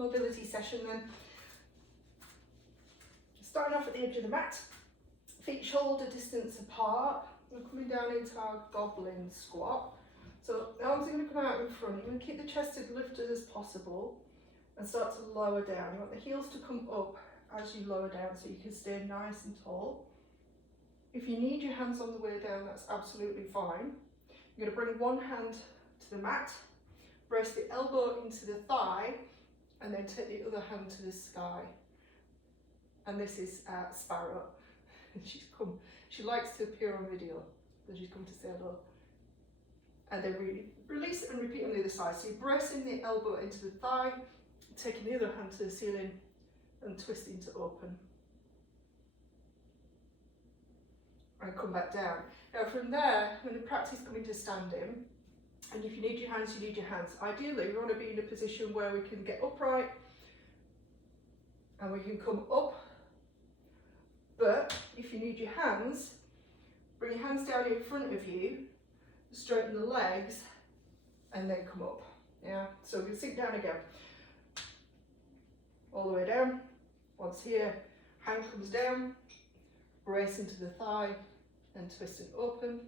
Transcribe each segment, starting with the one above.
mobility session then. Starting off at the edge of the mat, feet shoulder distance apart. We're coming down into our goblin squat. So arms are going to come out in front. You're going to keep the chest as lifted as possible and start to lower down. You want the heels to come up as you lower down so you can stay nice and tall. If you need your hands on the way down, that's absolutely fine. You're going to bring one hand to the mat, brace the elbow into the thigh, and then take the other hand to the sky. And this is Sparrow. She likes to appear on video, so she's come to say hello. And then release and repeat on the other side. So you're bracing the elbow into the thigh, taking the other hand to the ceiling and twisting to open. And come back down. Now from there, I'm going to practice coming to standing. And if you need your hands, you need your hands. Ideally, we want to be in a position where we can get upright and we can come up. But if you need your hands, bring your hands down in front of you, straighten the legs, and then come up. Yeah, so we can sink down again. All the way down. Once here, hand comes down, brace into the thigh, and twist it open.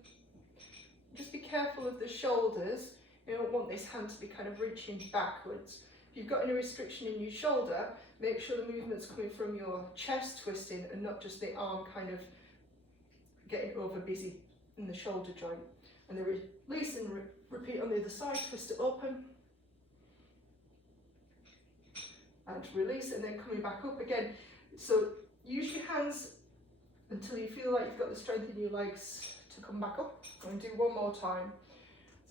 Just be careful of the shoulders. You don't want this hand to be kind of reaching backwards. If you've got any restriction in your shoulder, make sure the movement's coming from your chest twisting and not just the arm kind of getting over busy in the shoulder joint. And then release and repeat on the other side, twist it open. And release, and then coming back up again. So use your hands until you feel like you've got the strength in your legs to come back up. I'm going to do one more time.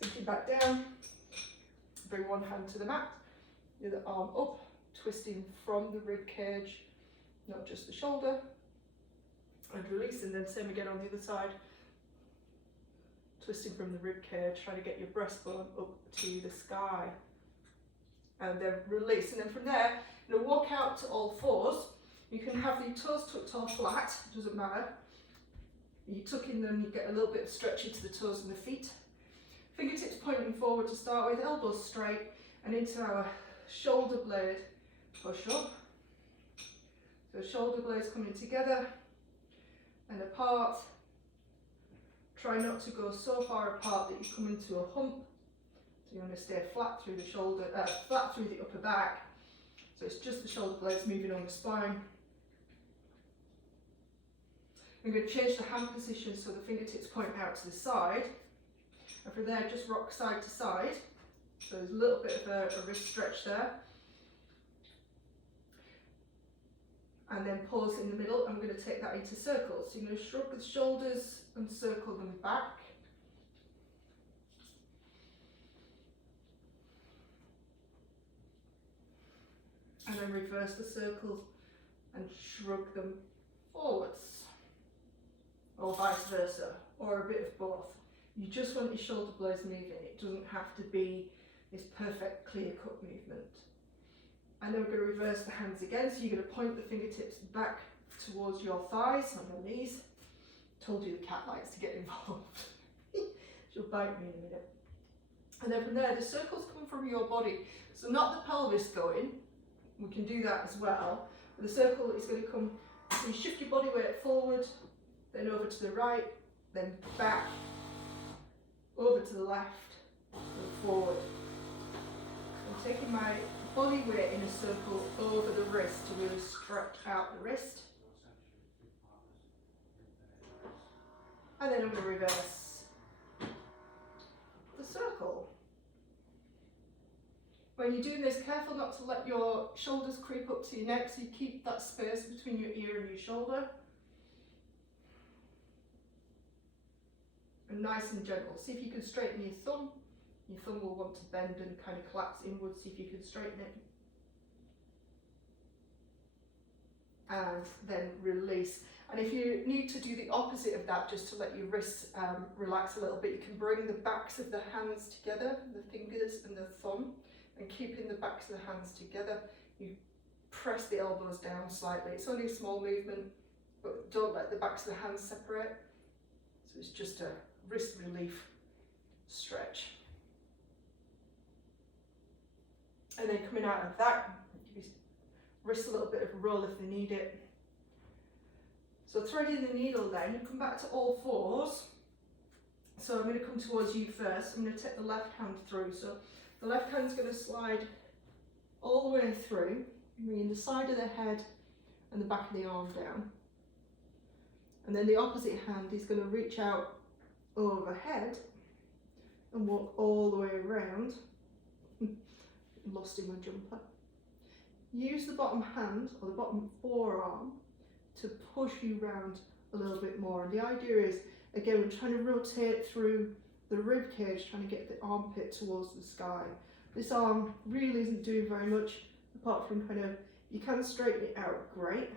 Sinking back down, bring one hand to the mat, the other arm up, twisting from the rib cage, not just the shoulder, and release, and then same again on the other side, twisting from the rib cage, trying to get your breastbone up to the sky, and then release. And then from there, you know, walk out to all fours. You can have the toes tucked or flat, doesn't matter. You tuck in them, you get a little bit of stretch into the toes and the feet. Fingertips pointing forward to start with, elbows straight, and into our shoulder blade push up. So shoulder blades coming together and apart. Try not to go so far apart that you come into a hump. So you want to stay flat through the shoulder, flat through the upper back. So it's just the shoulder blades moving on the spine. I'm going to change the hand position so the fingertips point out to the side. And from there, just rock side to side. So there's a little bit of a wrist stretch there. And then pause in the middle. I'm going to take that into circles. So you're going to shrug the shoulders and circle them back. And then reverse the circles and shrug them forwards. Or vice versa, or a bit of both. You just want your shoulder blades moving. It doesn't have to be this perfect clear-cut movement. And then we're going to reverse the hands again. So you're going to point the fingertips back towards your thighs on your knees. Told you the cat likes to get involved. She'll bite me in a minute. And then from there, the circles come from your body. So not the pelvis going. We can do that as well. But the circle is going to come, so you shift your body weight forward, then over to the right, then back, over to the left, and forward. I'm taking my body weight in a circle over the wrist to really stretch out the wrist. And then I'm going to reverse the circle. When you're doing this, careful not to let your shoulders creep up to your neck, so you keep that space between your ear and your shoulder. And nice and gentle. See if you can straighten your thumb. Your thumb will want to bend and kind of collapse inwards. See if you can straighten it. And then release. And if you need to do the opposite of that, just to let your wrists relax a little bit, you can bring the backs of the hands together, the fingers and the thumb, and keeping the backs of the hands together. You press the elbows down slightly. It's only a small movement, but don't let the backs of the hands separate. So it's just a wrist relief stretch. And then coming out of that, give wrist a little bit of a roll if they need it. So threading the needle then, you come back to all fours. So I'm going to come towards you first. I'm going to take the left hand through. So the left hand's going to slide all the way through, bringing the side of the head and the back of the arm down. And then the opposite hand is going to reach out overhead and walk all the way around. Lost in my jumper. Use the bottom hand or the bottom forearm to push you round a little bit more. And the idea is, again, we're trying to rotate through the rib cage, trying to get the armpit towards the sky. This arm really isn't doing very much apart from kind of, you can straighten it out, great.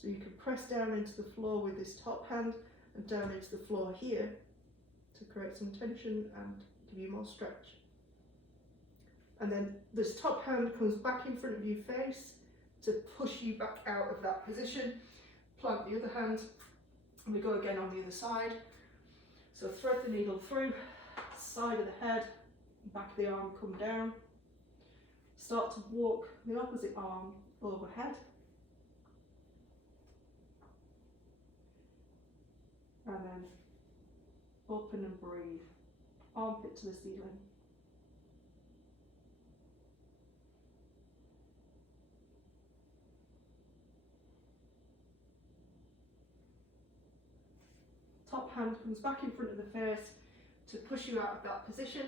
So you can press down into the floor with this top hand and down into the floor here to create some tension and give you more stretch. And then this top hand comes back in front of your face to push you back out of that position. Plant the other hand, and we go again on the other side. So thread the needle through, side of the head, back of the arm come down. Start to walk the opposite arm overhead. And then open and breathe, armpit to the ceiling. Top hand comes back in front of the face to push you out of that position.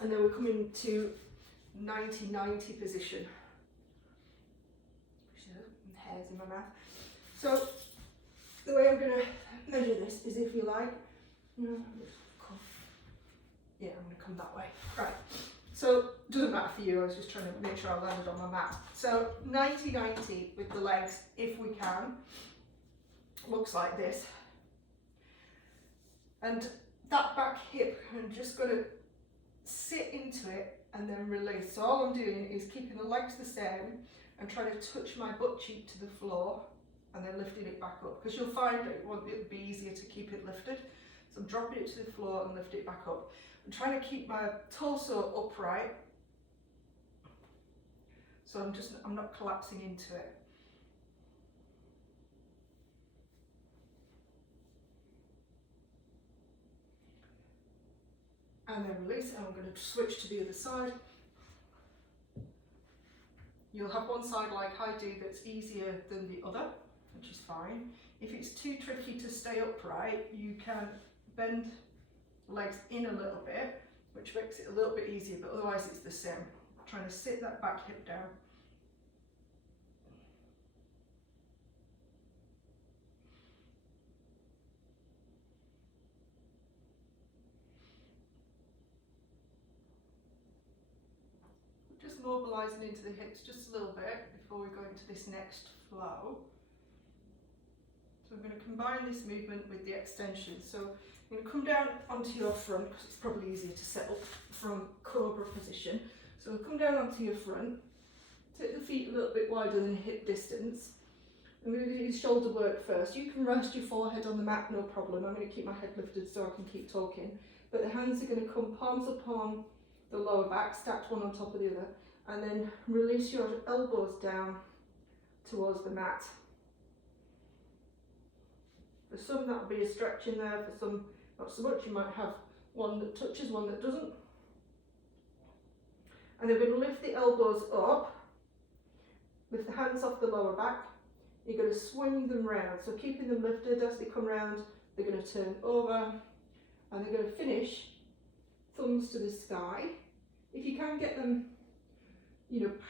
And then we're coming to 90-90 position. Hairs in my mouth. So the way I'm going to measure this is, if you like, yeah, I'm going to come that way. Right. So it doesn't matter for you, I was just trying to make sure I landed on my mat. So 90-90 with the legs, if we can, looks like this. And that back hip, I'm just going to sit into it and then release. So all I'm doing is keeping the legs the same and trying to touch my butt cheek to the floor and then lifting it back up, because you'll find it'll be easier to keep it lifted. So I'm dropping it to the floor and lift it back up. I'm trying to keep my torso upright, so I'm not collapsing into it. And then release it, and I'm going to switch to the other side. You'll have one side like I do that's easier than the other, which is fine. If it's too tricky to stay upright, you can bend legs in a little bit, which makes it a little bit easier, but otherwise it's the same. I'm trying to sit that back hip down. Just mobilising into the hips just a little bit before we go into this next flow. So I'm going to combine this movement with the extension. So I'm going to come down onto your front, because it's probably easier to set up from cobra position. So come down onto your front, take the feet a little bit wider than hip distance. I'm going to do shoulder work first. You can rest your forehead on the mat, no problem. I'm going to keep my head lifted so I can keep talking. But the hands are going to come palms upon the lower back, stacked one on top of the other, and then release your elbows down towards the mat. For some that'll be a stretch in there, for some not so much. You might have one that touches, one that doesn't. And then we're going to lift the elbows up, lift the hands off the lower back. You're going to swing them round, so keeping them lifted as they come round, they're going to turn over, and they're going to finish thumbs to the sky. If you can get them,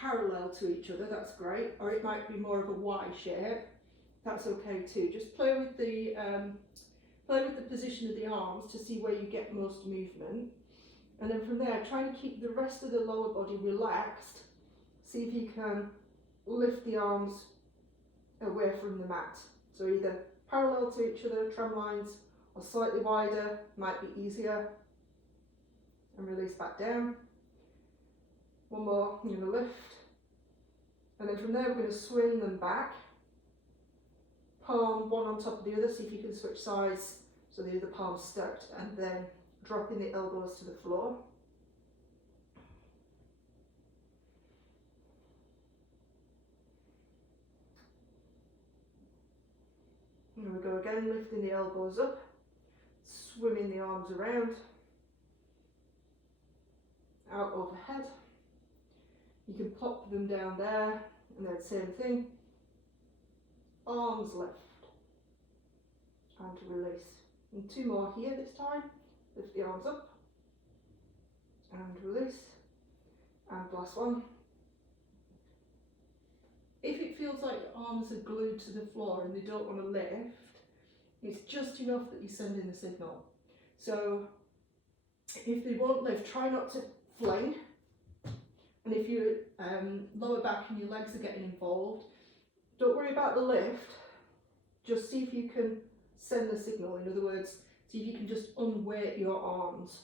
parallel to each other, that's great. Or it might be more of a Y shape. That's okay too. Just play with the position of the arms to see where you get most movement, and then from there, try to keep the rest of the lower body relaxed. See if you can lift the arms away from the mat. So either parallel to each other, tram lines, or slightly wider, might be easier. And release back down. One more, I'm going to lift. And then from there we're going to swing them back. Palm one on top of the other, see if you can switch sides so the other palm's stacked, and then dropping the elbows to the floor. And we go again, lifting the elbows up, swimming the arms around, out overhead. You can pop them down there, and then same thing, arms left, and release. And 2 more here this time, lift the arms up, and release, and last one. If it feels like your arms are glued to the floor and they don't want to lift, it's just enough that you send in the signal. So if they won't lift, try not to fling. And if your lower back and your legs are getting involved, don't worry about the lift. Just see if you can send the signal. In other words, see if you can just unweight your arms.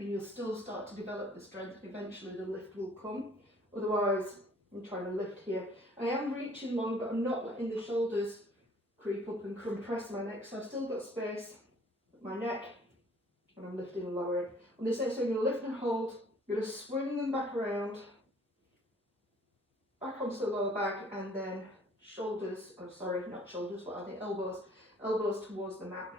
And you'll still start to develop the strength, and eventually the lift will come. Otherwise, I'm trying to lift here. I am reaching long, but I'm not letting the shoulders creep up and compress my neck, so I've still got space at my neck, and I'm lifting and lowering. On this next one, I'm going to lift and hold. I'm going to swing them back around, back onto the lower back, and then shoulders, oh sorry, not shoulders, what are they? Elbows towards the mat.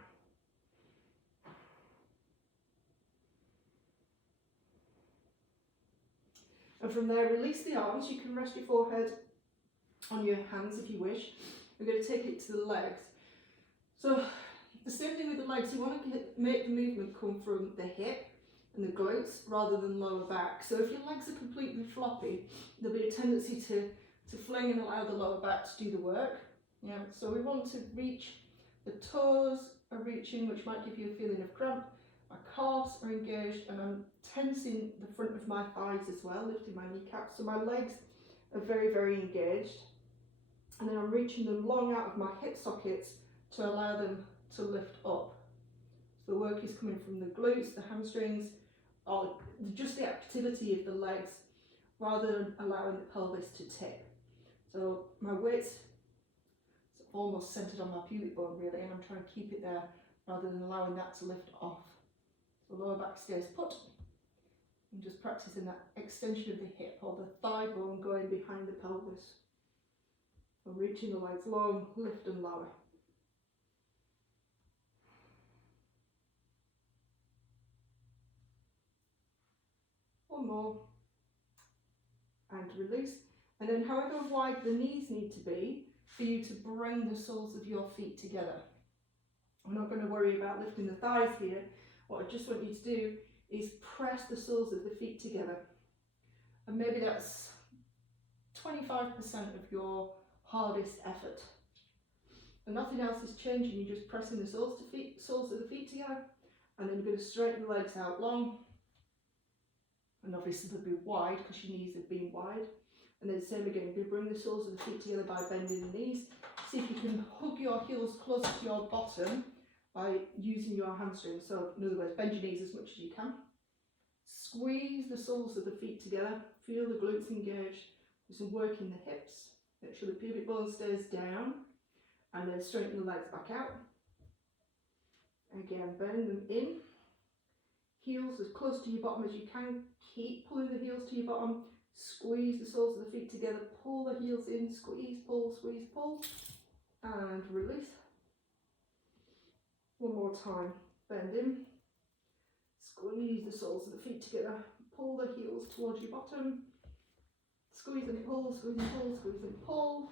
And from there, release the arms. You can rest your forehead on your hands if you wish. We're going to take it to the legs. So the same thing with the legs. You want to make the movement come from the hip and the glutes rather than lower back. So if your legs are completely floppy, there'll be a tendency to fling and allow the lower back to do the work. Yeah. So we want to reach, the toes are reaching, which might give you a feeling of cramp. My calves are engaged, and I'm tensing the front of my thighs as well, lifting my kneecaps. So my legs are very, very engaged. And then I'm reaching them long out of my hip sockets to allow them to lift up. So the work is coming from the glutes, the hamstrings, or just the activity of the legs, rather than allowing the pelvis to tip. So my weight's almost centered on my pubic bone really, and I'm trying to keep it there rather than allowing that to lift off. The lower back stays put, and just practicing that extension of the hip or the thigh bone going behind the pelvis. So reaching the legs long, lift and lower. One more, and release. And then however wide the knees need to be for you to bring the soles of your feet together. I'm not going to worry about lifting the thighs here. What I just want you to do is press the soles of the feet together. And maybe that's 25% of your hardest effort. And nothing else is changing, you're just pressing the soles of the feet together, and then you're going to straighten the legs out long. And obviously they'll be wide because your knees have been wide. And then same again, you're going to bring the soles of the feet together by bending the knees. See if you can hug your heels close to your bottom by using your hamstrings. So in other words, bend your knees as much as you can. Squeeze the soles of the feet together. Feel the glutes engaged. Do some work in the hips. Make sure the pubic bone stays down. And then straighten the legs back out. Again, bend them in. Heels as close to your bottom as you can. Keep pulling the heels to your bottom. Squeeze the soles of the feet together. Pull the heels in. Squeeze, pull, squeeze, pull. And release. One more time. Bend in. Squeeze the soles of the feet together. Pull the heels towards your bottom. Squeeze and pull, squeeze and pull, squeeze and pull.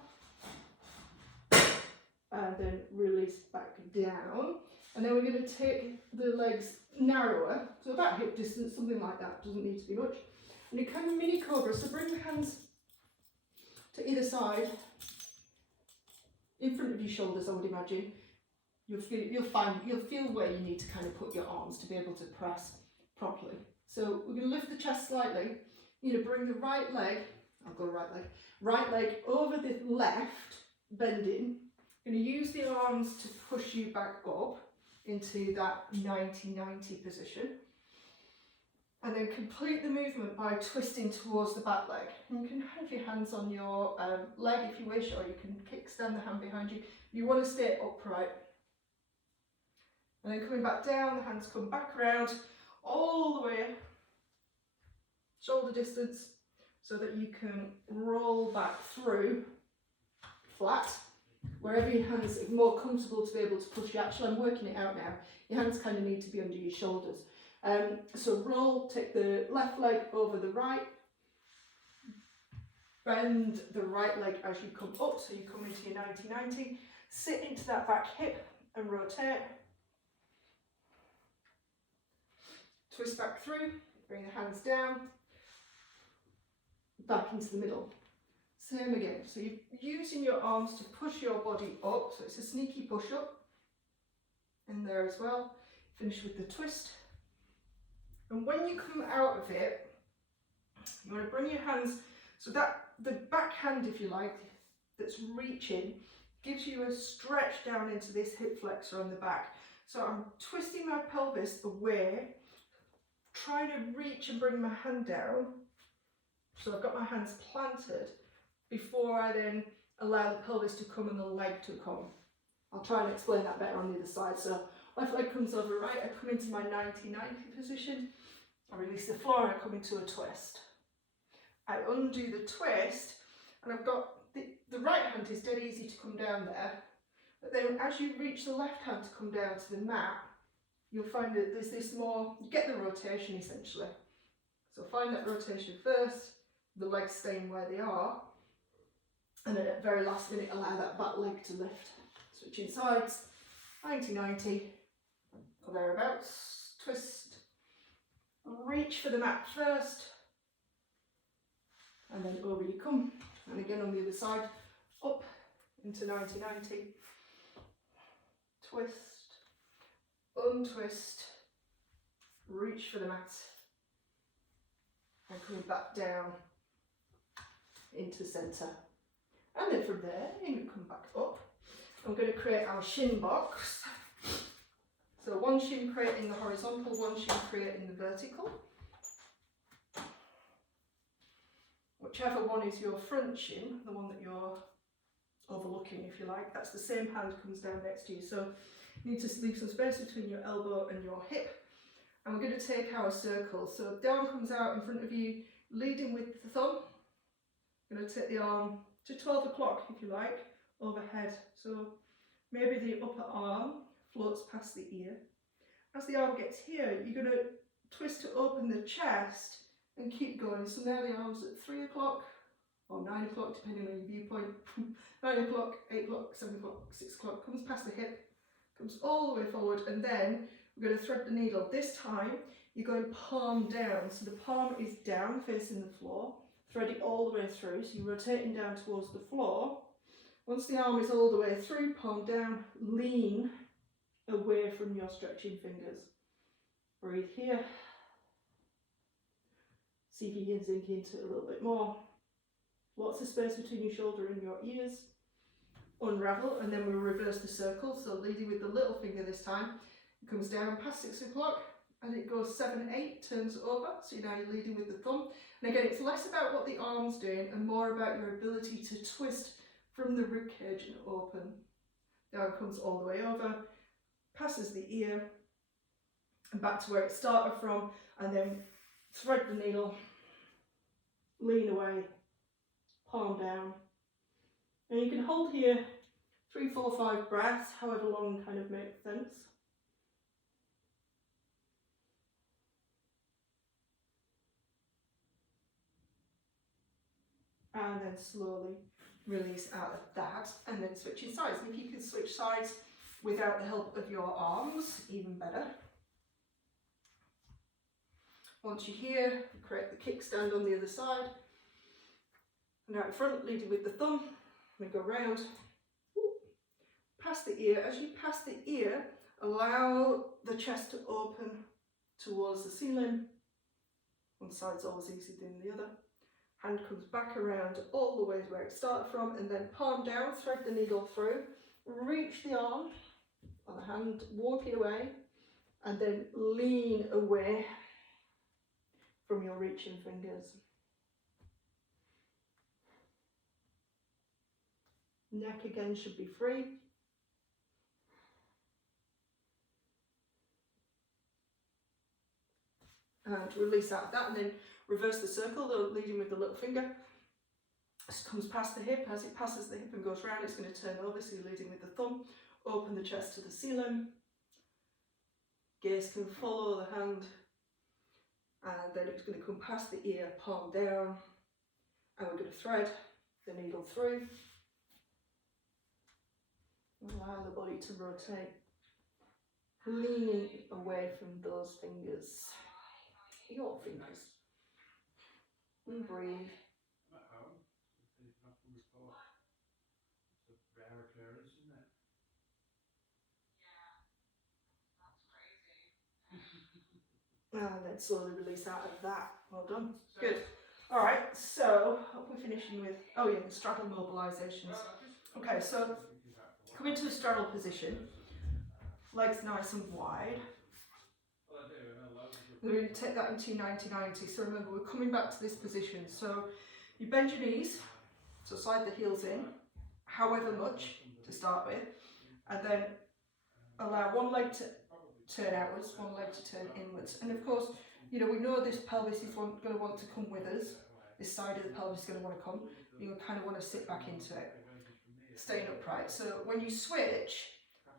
And then release back down. And then we're going to take the legs narrower, so about hip distance, something like that, doesn't need to be much. And you kind of mini cobra, so bring your hands to either side, in front of your shoulders, I would imagine. You'll feel where you need to kind of put your arms to be able to press properly. So we're going to lift the chest slightly. You're going to bring the right leg, I'll go right leg over the left, bending. You're going to use the arms to push you back up into that 90-90 position. And then complete the movement by twisting towards the back leg. And you can have your hands on your leg if you wish, or you can kickstand the hand behind you. You want to stay upright. And then coming back down, the hands come back around all the way, shoulder distance, so that you can roll back through flat. Wherever your hands are more comfortable to be able to push you. Actually, I'm working it out now. Your hands kind of need to be under your shoulders. So roll, take the left leg over the right, bend the right leg as you come up, so you come into your 90-90, sit into that back hip and rotate. Twist back through, bring the hands down, back into the middle. Same again, so you're using your arms to push your body up, so it's a sneaky push up in there as well. Finish with the twist. And when you come out of it, you want to bring your hands, so that the back hand, if you like, that's reaching, gives you a stretch down into this hip flexor on the back. So I'm twisting my pelvis away, trying to reach and bring my hand down. So I've got my hands planted before I then allow the pelvis to come and the leg to come. I'll try and explain that better on the other side. So left leg comes over right, I come into my 90-90 position, I release the floor and I come into a twist. I undo the twist and I've got the right hand is dead easy to come down there, but then as you reach the left hand to come down to the mat, you'll find that there's this more, you get the rotation essentially. So find that rotation first, the legs staying where they are, and then at the very last minute allow that back leg to lift. Switching sides, 90-90, or thereabouts, twist, reach for the mat first, and then over you come. And again on the other side, up into 90-90, twist, untwist, reach for the mat, and coming back down into centre. And then from there, you can come back up. I'm going to create our shin box. So one shin creating the horizontal, one shin creating the vertical. Whichever one is your front shin, the one that you're overlooking, if you like, that's the same hand comes down next to you. So you need to leave some space between your elbow and your hip. And we're going to take our circle. So the arm comes out in front of you, leading with the thumb. I'm going to take the arm to 12 o'clock, if you like, overhead. So maybe the upper arm floats past the ear. As the arm gets here, you're going to twist to open the chest and keep going. So now the arm's at 3 o'clock or 9 o'clock, depending on your viewpoint. 9 o'clock, 8 o'clock, 7 o'clock, 6 o'clock, comes past the hip, comes all the way forward, and then we're going to thread the needle. This time you're going palm down, so the palm is down facing the floor, thread it all the way through, so you're rotating down towards the floor. Once the arm is all the way through, palm down, lean away from your stretching fingers. Breathe here. See if you can sink into it a little bit more. Lots of space between your shoulder and your ears. Unravel, and then we'll reverse the circle. So leading with the little finger this time. It comes down past 6 o'clock and it goes 7, 8, turns over. So now you're leading with the thumb. And again, it's less about what the arm's doing and more about your ability to twist from the ribcage and open. Down comes all the way over, passes the ear, and back to where it started from, and then thread the needle, lean away, palm down. And you can hold here 3, 4, 5 breaths, however long kind of makes sense. And then slowly release out of that, and then switching sides. And if you can switch sides without the help of your arms, even better. Once you're here, create the kickstand on the other side. And out in front, leading with the thumb. We go round, past the ear. As you pass the ear, allow the chest to open towards the ceiling. One side's always easier than the other. Hand comes back around all the way to where it started from, and then palm down, thread the needle through, reach the arm on the hand, walk it away, and then lean away from your reaching fingers. Neck again should be free. And release out of that, and then reverse the circle, leading with the little finger. This comes past the hip. As it passes the hip and goes round, it's going to turn over, so you're leading with the thumb. Open the chest to the ceiling. Gaze can follow the hand, and then it's going to come past the ear, palm down, and we're going to thread the needle through. Allow the body to rotate, leaning away from those fingers, your fingers, and breathe. And then slowly release out of that. Well done. Good. All right, so what we're finishing with, oh yeah, the straddle mobilisations. Okay, so come into a straddle position, legs nice and wide. We're going to take that into 90-90. So remember, we're coming back to this position. So you bend your knees, so slide the heels in, however much to start with, and then allow one leg to turn outwards, one leg to turn inwards. And of course, you know, we know this pelvis is going to want to come with us. This side of the pelvis is going to want to come. You kind of want to sit back into it, staying upright. So when you switch,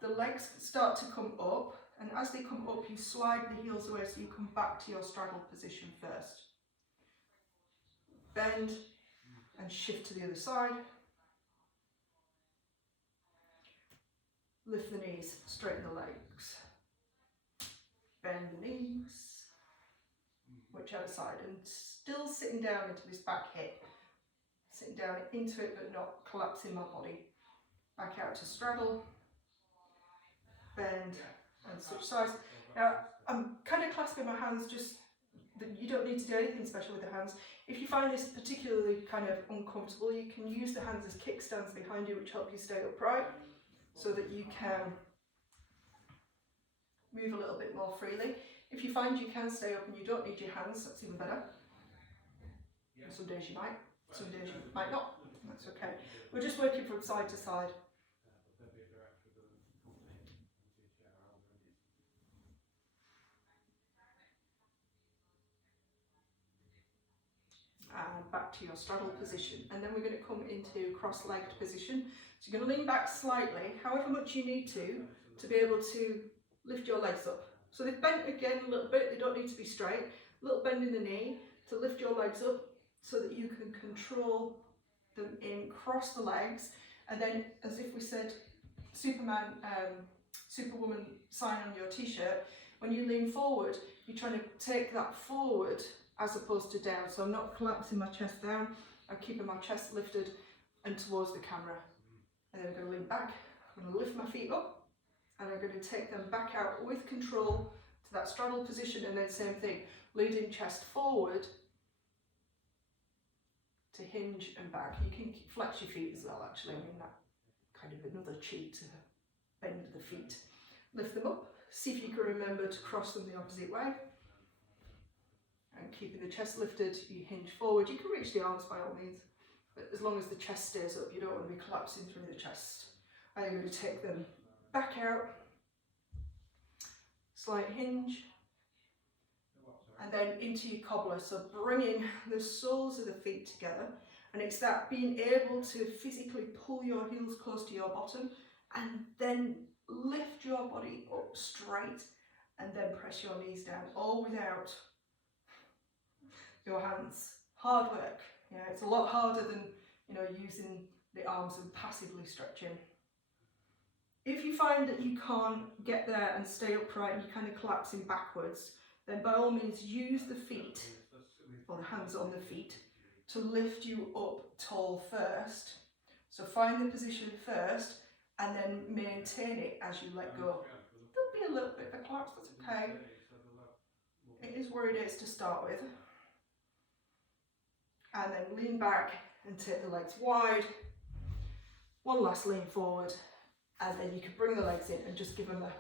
the legs start to come up, and as they come up, you slide the heels away so you come back to your straddle position first. Bend and shift to the other side. Lift the knees, straighten the legs. Bend the knees, whichever side, and still sitting down into this back hip. Sitting down into it but not collapsing my body. Back out to straddle, bend and switch sides. Now I'm kind of clasping my hands, just you don't need to do anything special with the hands. If you find this particularly kind of uncomfortable, you can use the hands as kickstands behind you, which help you stay upright so that you can move a little bit more freely. If you find you can stay up and you don't need your hands, that's even better. And some days you might, some days you might not. That's okay. We're just working from side to side. And back to your straddle position. And then we're going to come into cross-legged position. So you're going to lean back slightly, however much you need to be able to lift your legs up. So they've bent again a little bit, they don't need to be straight. A little bend in the knee to lift your legs up so that you can control them in, cross the legs, and then as if we said Superman, Superwoman sign on your t-shirt, when you lean forward, you're trying to take that forward as opposed to down. So I'm not collapsing my chest down, I'm keeping my chest lifted and towards the camera. And then I'm going to lean back, I'm going to lift my feet up, and I'm going to take them back out with control to that straddle position, and then same thing, leading chest forward to hinge and back. You can flex your feet as well, actually. I mean, that kind of another cheat to bend the feet. Lift them up, see if you can remember to cross them the opposite way. And keeping the chest lifted, you hinge forward. You can reach the arms by all means, but as long as the chest stays up, you don't want to be collapsing through the chest. And you're going to take them back out, slight hinge, and then into your cobbler. So bringing the soles of the feet together, and it's that being able to physically pull your heels close to your bottom and then lift your body up straight and then press your knees down, all without your hands. Hard work. Yeah, it's a lot harder than, you know, using the arms and passively stretching. If you find that you can't get there and stay upright and you're kind of collapsing backwards, then by all means use the feet, or the hands on the feet, to lift you up tall first. So find the position first and then maintain it as you let go. There'll be a little bit of a collapse, that's okay. It is where it is to start with. And then lean back and take the legs wide. One last lean forward. And then you can bring the legs in and just give them a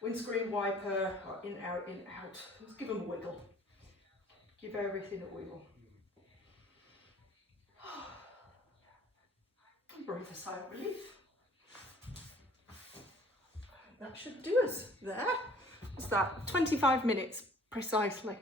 windscreen wiper, or in, out, in, out. Just give them a wiggle. Give everything a wiggle. And breathe a sigh of relief. That should do us there. What's that? 25 minutes precisely.